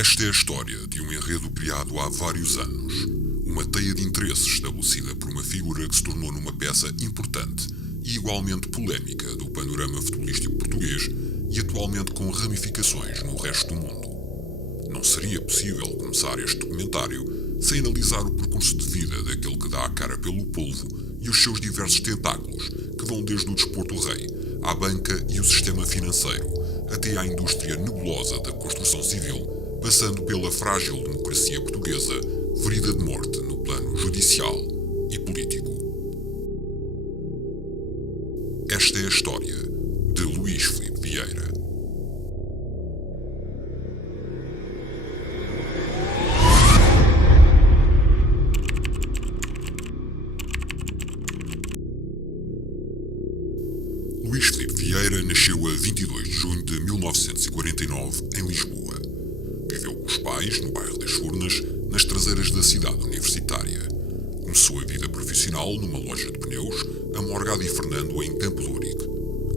Esta é a história de um enredo criado há vários anos. Uma teia de interesses estabelecida por uma figura que se tornou numa peça importante e igualmente polémica do panorama futebolístico português e atualmente com ramificações no resto do mundo. Não seria possível começar este documentário sem analisar o percurso de vida daquele que dá a cara pelo polvo e os seus diversos tentáculos, que vão desde o desporto rei, à banca e o sistema financeiro, até à indústria nebulosa da construção civil, passando pela frágil democracia portuguesa, ferida de morte no plano judicial e político. Esta é a história de Luís Filipe Vieira. Luís Filipe Vieira nasceu a 22 de junho de 1949 em Lisboa. Viveu com os pais no bairro das Furnas, nas traseiras da cidade universitária. Começou a vida profissional numa loja de pneus, a Morgado e Fernando em Campo de Ourique.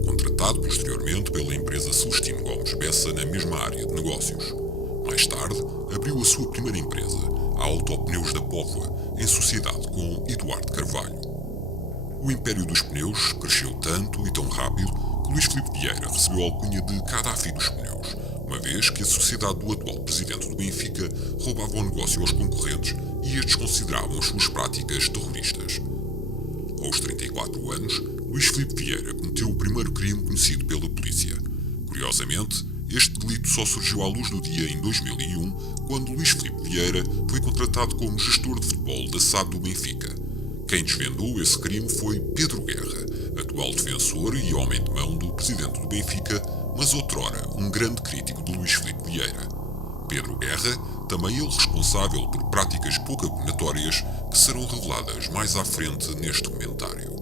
Contratado posteriormente pela empresa Celestino Gomes Bessa na mesma área de negócios. Mais tarde, abriu a sua primeira empresa, a Autopneus da Póvoa, em sociedade com Eduardo Carvalho. O império dos pneus cresceu tanto e tão rápido que Luís Filipe Vieira recebeu a alcunha de Gaddafi dos pneus, uma vez que a sociedade do atual presidente do Benfica roubava o negócio aos concorrentes e estes consideravam as suas práticas terroristas. Aos 34 anos, Luís Filipe Vieira cometeu o primeiro crime conhecido pela polícia. Curiosamente, este delito só surgiu à luz do dia em 2001, quando Luís Filipe Vieira foi contratado como gestor de futebol da SAD do Benfica. Quem desvendou esse crime foi Pedro Guerra, atual defensor e homem de mão do presidente do Benfica, mas outrora um grande crítico de Luís Filipe Vieira. Pedro Guerra, também ele responsável por práticas pouco abominatórias que serão reveladas mais à frente neste documentário.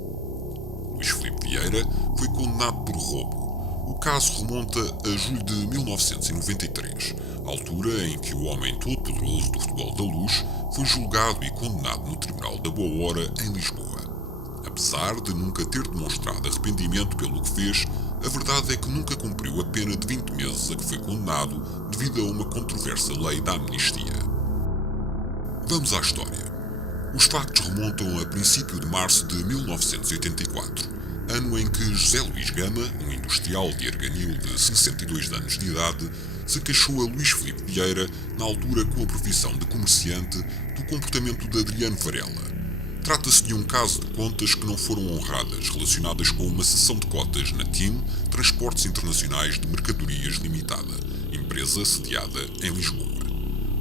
Luís Filipe Vieira foi condenado por roubo. O caso remonta a julho de 1993, altura em que o homem todo-poderoso do futebol da Luz foi julgado e condenado no Tribunal da Boa Hora em Lisboa. Apesar de nunca ter demonstrado arrependimento pelo que fez, a verdade é que nunca cumpriu a pena de 20 meses a que foi condenado devido a uma controversa lei da amnistia. Vamos à história. Os factos remontam a princípio de março de 1984, ano em que José Luís Gama, um industrial de Arganil de 62 anos de idade, se queixou a Luís Filipe Vieira, na altura com a profissão de comerciante, do comportamento de Adriano Varela. Trata-se de um caso de contas que não foram honradas, relacionadas com uma cessão de cotas na TIM Transportes Internacionais de Mercadorias Limitada, empresa sediada em Lisboa.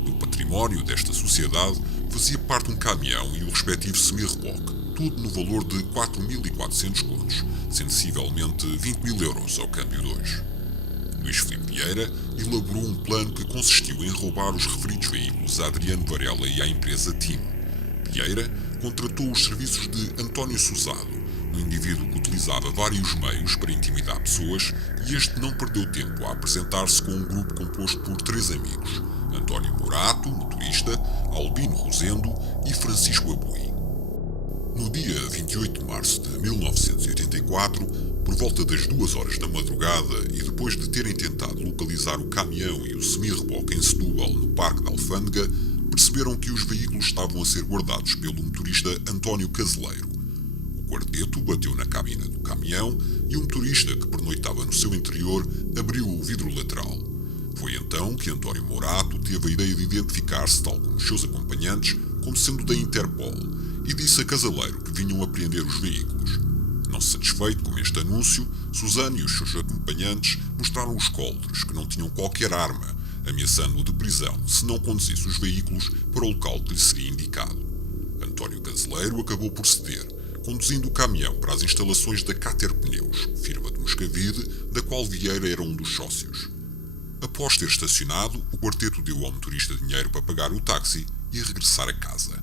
Do património desta sociedade fazia parte um caminhão e o respectivo semi-reboque, tudo no valor de 4.400 contos, sensivelmente 20.000 euros ao câmbio de hoje. Luís Filipe Vieira elaborou um plano que consistiu em roubar os referidos veículos a Adriano Varela e à empresa TIM. Vieira contratou os serviços de António Suzado, um indivíduo que utilizava vários meios para intimidar pessoas, e este não perdeu tempo a apresentar-se com um grupo composto por 3 amigos: António Morato, motorista, Albino Rosendo e Francisco Abui. No dia 28 de março de 1984, por volta das 2 horas da madrugada e depois de terem tentado localizar o caminhão e o semi-reboque em Setúbal, no Parque da Alfândega, perceberam que os veículos estavam a ser guardados pelo motorista António Caseleiro. O quarteto bateu na cabina do caminhão e o motorista, que pernoitava no seu interior, abriu o vidro lateral. Foi então que António Morato teve a ideia de identificar-se, tal como os seus acompanhantes, como sendo da Interpol, e disse a Caseleiro que vinham apreender os veículos. Não satisfeito com este anúncio, Suzano e os seus acompanhantes mostraram os coldres, que não tinham qualquer arma, ameaçando-o de prisão se não conduzisse os veículos para o local que lhe seria indicado. António Caseleiro acabou por ceder, conduzindo o caminhão para as instalações da Cater Pneus, firma de Moscavide, da qual Vieira era um dos sócios. Após ter estacionado, o quarteto deu ao motorista dinheiro para pagar o táxi e regressar a casa.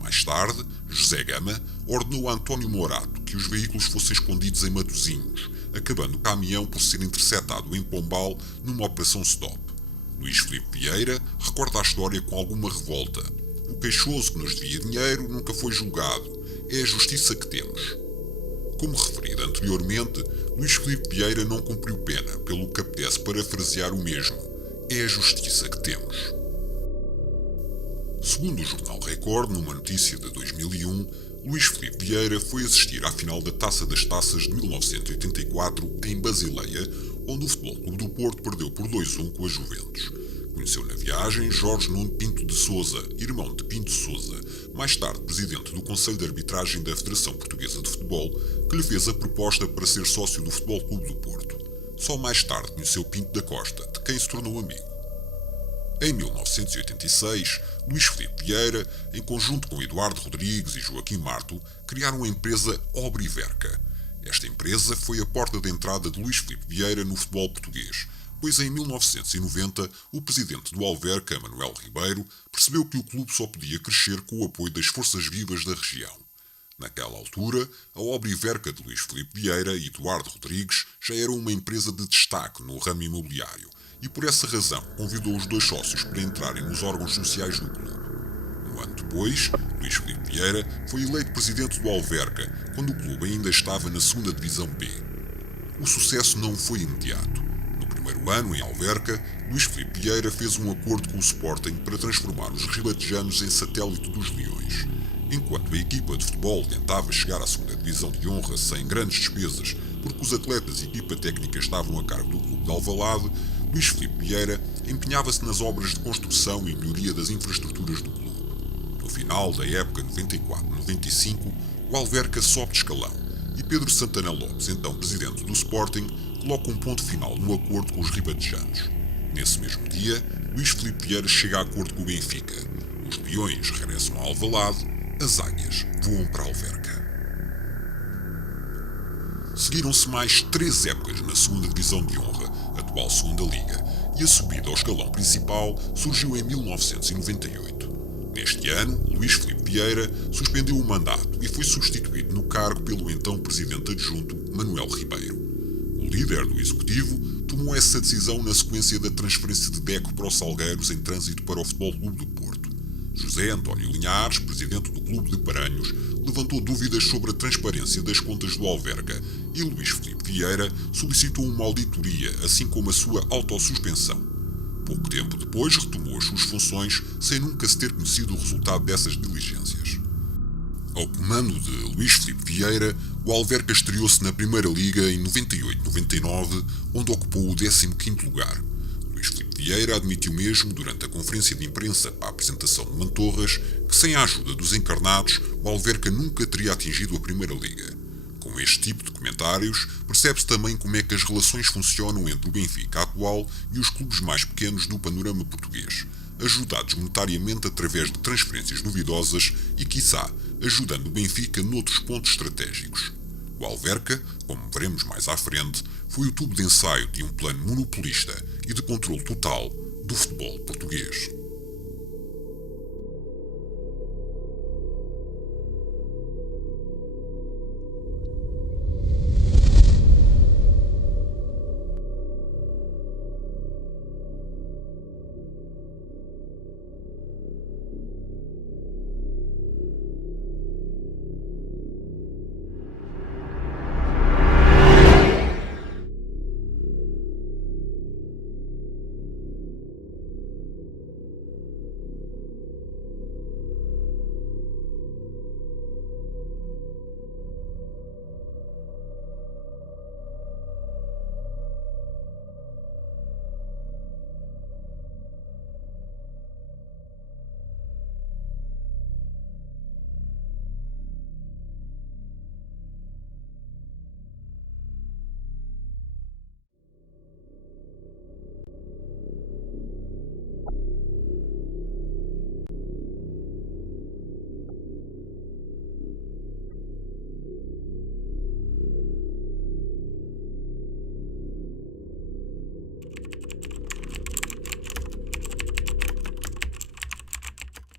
Mais tarde, José Gama ordenou a António Morato que os veículos fossem escondidos em Matosinhos, acabando o caminhão por ser interceptado em Pombal numa operação stop. Luís Filipe Vieira recorda a história com alguma revolta. O queixoso que nos devia dinheiro nunca foi julgado. É a justiça que temos. Como referido anteriormente, Luís Filipe Vieira não cumpriu pena, pelo que apetece parafrasear o mesmo. é a justiça que temos. Segundo o jornal Record, numa notícia de 2001, Luís Filipe Vieira foi assistir à final da Taça das Taças de 1984 em Basileia, onde o Futebol Clube do Porto perdeu por 2-1 com a Juventus. Conheceu na viagem Jorge Nuno Pinto de Sousa, irmão de Pinto Sousa, mais tarde presidente do Conselho de Arbitragem da Federação Portuguesa de Futebol, que lhe fez a proposta para ser sócio do Futebol Clube do Porto. Só mais tarde conheceu Pinto da Costa, de quem se tornou amigo. Em 1986, Luís Filipe Vieira, em conjunto com Eduardo Rodrigues e Joaquim Marto, criaram a empresa Obriverca. Esta empresa foi a porta de entrada de Luís Filipe Vieira no futebol português, pois em 1990 o presidente do Alverca, Manuel Ribeiro, percebeu que o clube só podia crescer com o apoio das forças vivas da região. Naquela altura, a Obriverca de Luís Filipe Vieira e Eduardo Rodrigues já era uma empresa de destaque no ramo imobiliário e por essa razão convidou os dois sócios para entrarem nos órgãos sociais do clube. Um ano depois, Luís Filipe Vieira foi eleito presidente do Alverca, quando o clube ainda estava na 2ª Divisão B. O sucesso não foi imediato. No primeiro ano, em Alverca, Luís Filipe Vieira fez um acordo com o Sporting para transformar os ribatejanos em satélite dos Leões. Enquanto a equipa de futebol tentava chegar à 2ª Divisão de Honra sem grandes despesas, porque os atletas e equipa técnica estavam a cargo do clube de Alvalade, Luís Filipe Vieira empenhava-se nas obras de construção e melhoria das infraestruturas do clube. No final da época 94-95, o Alverca sobe de escalão e Pedro Santana Lopes, então presidente do Sporting, coloca um ponto final no acordo com os ribatejanos. Nesse mesmo dia, Luís Filipe Vieira chega a acordo com o Benfica. Os Leões regressam a Alvalade, as Águias voam para Alverca. Seguiram-se mais 3 épocas na 2ª Divisão de Honra, atual 2ª Liga, e a subida ao escalão principal surgiu em 1998. Neste ano, Luís Filipe Vieira suspendeu o mandato e foi substituído no cargo pelo então presidente adjunto Manuel Ribeiro. O líder do executivo tomou essa decisão na sequência da transferência de Deco para os Salgueiros em trânsito para o Futebol Clube do Porto. José António Linhares, presidente do Clube de Paranhos, levantou dúvidas sobre a transparência das contas do Alverca e Luís Filipe Vieira solicitou uma auditoria, assim como a sua autossuspensão. Pouco tempo depois retomou as suas funções sem nunca se ter conhecido o resultado dessas diligências. Ao comando de Luís Filipe Vieira, o Alverca estreou-se na Primeira Liga em 98-99, onde ocupou o 15º lugar. Luís Filipe Vieira admitiu mesmo, durante a conferência de imprensa para a apresentação de Mantorras, que sem a ajuda dos encarnados, o Alverca nunca teria atingido a Primeira Liga. Com este tipo de comentários, percebe-se também como é que as relações funcionam entre o Benfica atual e os clubes mais pequenos do panorama português, ajudados monetariamente através de transferências duvidosas e, quiçá, ajudando o Benfica noutros pontos estratégicos. O Alverca, como veremos mais à frente, foi o tubo de ensaio de um plano monopolista e de controle total do futebol português.